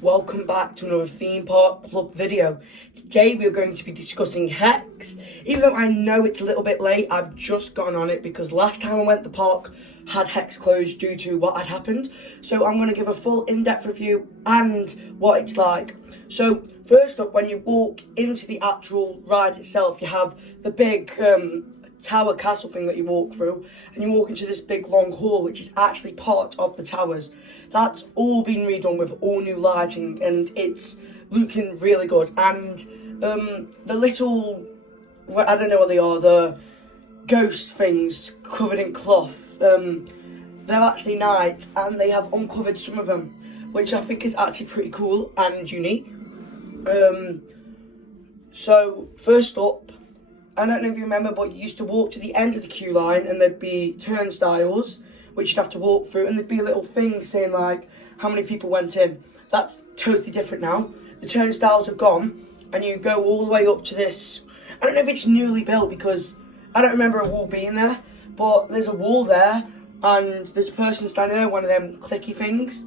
welcome back to another theme park club video. Today we are going to be discussing Hex. Even though I know it's a little bit late, I've just gone on it because last time I went the park had Hex closed due to what had happened. So I'm going to give a full in-depth review and what it's like. So first up, when you walk into the actual ride itself, you have the big tower castle thing that you walk through, and you walk into this big long hall which is actually part of the towers. That's all been redone with all new lighting and it's looking really good. And the little, I don't know what they are, the ghost things covered in cloth, they're actually night and they have uncovered some of them, which I think is actually pretty cool and unique. So first up, I don't know if you remember, but you used to walk to the end of the queue line and there'd be turnstiles which you'd have to walk through, and there'd be a little thing saying like how many people went in. That's totally different now. The turnstiles are gone and you go all the way up to this, I don't know if it's newly built because I don't remember a wall being there, but there's a wall there and there's a person standing there, one of them clicky things,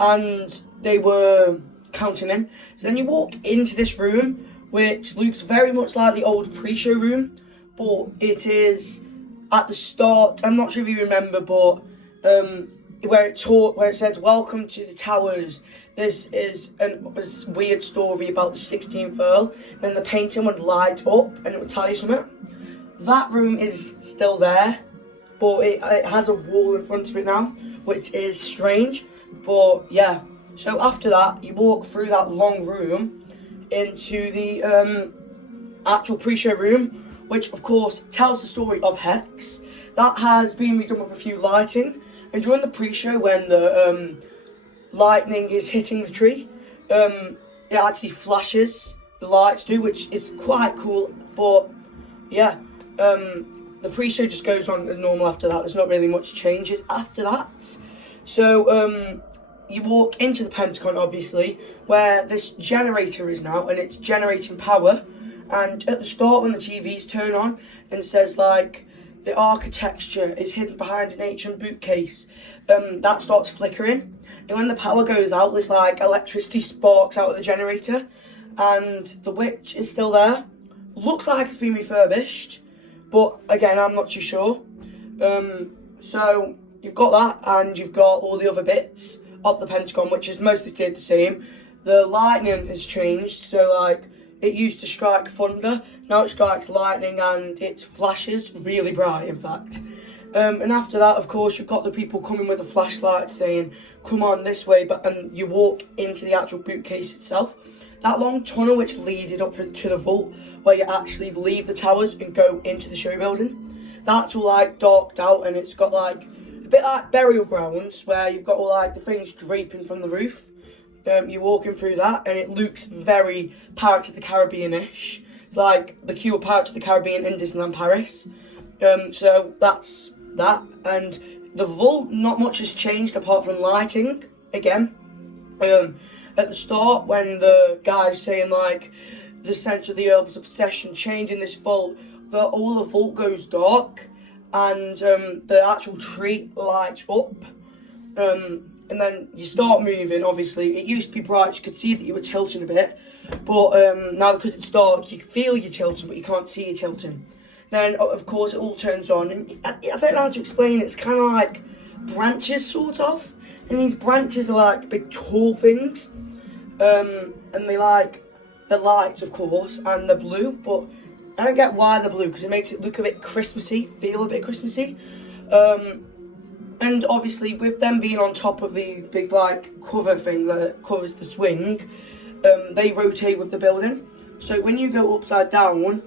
and they were counting in. So then you walk into this room which looks very much like the old pre-show room, but it is at the start. I'm not sure if you remember, but where it says "Welcome to the Towers." This is a weird story about the 16th Earl. Then the painting would light up and it would tell you something. That room is still there, but it has a wall in front of it now, which is strange. But yeah, so after that, you walk through that long room into the actual pre-show room, which of course tells the story of Hex. That has been redone with a few lighting, and during the pre-show when the lightning is hitting the tree, it actually flashes, the lights do, which is quite cool. But yeah, the pre-show just goes on as normal after that. There's not really much changes after that. So you walk into the Pentagon, obviously, where this generator is now, and it's generating power. And at the start, when the TVs turn on and says like the architecture is hidden behind an ancient bookcase, that starts flickering. And when the power goes out, there's like electricity sparks out of the generator, and the witch is still there. Looks like it's been refurbished, but again, I'm not too sure. So you've got that, and you've got all the other bits of the Pentagon, which is mostly stayed the same. The lightning has changed, so like it used to strike thunder, now it strikes lightning and it flashes really bright, in fact. And after that, of course, you've got the people coming with a flashlight saying, come on this way, and you walk into the actual bookcase itself. That long tunnel which leaded up to the vault, where you actually leave the towers and go into the show building, that's all like darked out, and it's got like a bit like burial grounds where you've got all like the things draping from the roof. You're walking through that and it looks very Pirates of the Caribbean-ish, like the queue of Pirates of the Caribbean in Disneyland Paris. So that's that, and the vault, not much has changed apart from lighting again. At the start, when the guy's saying like the sense of the Earl's obsession changing this vault, all the vault goes dark and the actual tree lights up, and then you start moving. Obviously it used to be bright, you could see that you were tilting a bit, but now because it's dark you can feel you tilting but you can't see you tilting. Then of course it all turns on, and I don't know how to explain it. It's kind of like branches sort of, and these branches are like big tall things, and they like the lights of course, and they're blue, but I don't get why they're blue because it makes it look a bit Christmassy, feel a bit Christmassy. And obviously with them being on top of the big like cover thing that covers the swing, they rotate with the building. So when you go upside down,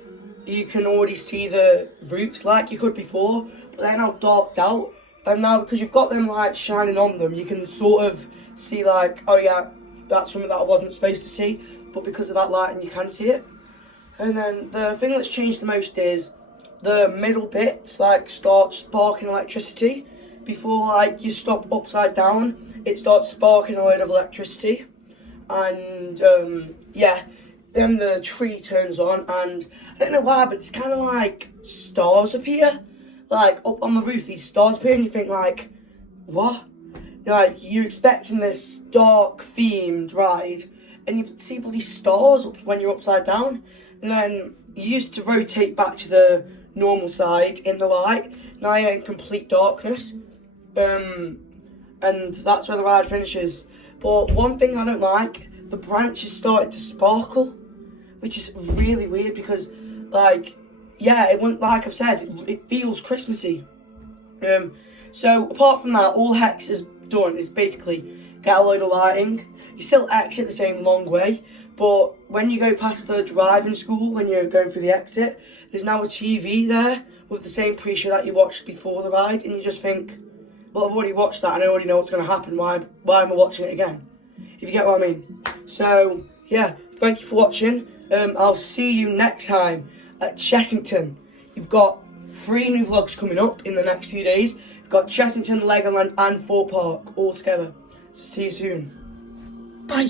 you can already see the roots like you could before, but they're now darked out. And now because you've got them lights shining on them, you can sort of see like, oh yeah, that's something that I wasn't supposed to see, but because of that lighting you can see it. And then the thing that's changed the most is the middle bits like start sparking electricity. Before like you stop upside down, it starts sparking a load of electricity, and yeah, then the tree turns on, and I don't know why, but it's kind of like stars appear, like up on the roof. These stars appear, and you think like, what? like, you're expecting this dark themed ride, and you see bloody stars when you're upside down, and then you used to rotate back to the normal side in the light. Now you're in complete darkness, and that's where the ride finishes. But one thing I don't like, the branches started to sparkle, which is really weird because, like, yeah, it won't, like I've said, it feels Christmassy. So apart from that, all Hex has done is basically get a load of lighting. You still exit the same long way, but when you go past the driving school, when you're going through the exit, there's now a TV there with the same pre-show that you watched before the ride, and you just think, well, I've already watched that and I already know what's going to happen. Why am I watching it again? If you get what I mean. So yeah, thank you for watching. I'll see you next time at Chessington. You've got 3 new vlogs coming up in the next few days. You've got Chessington, Legoland and Thorpe Park all together. So see you soon. Bye.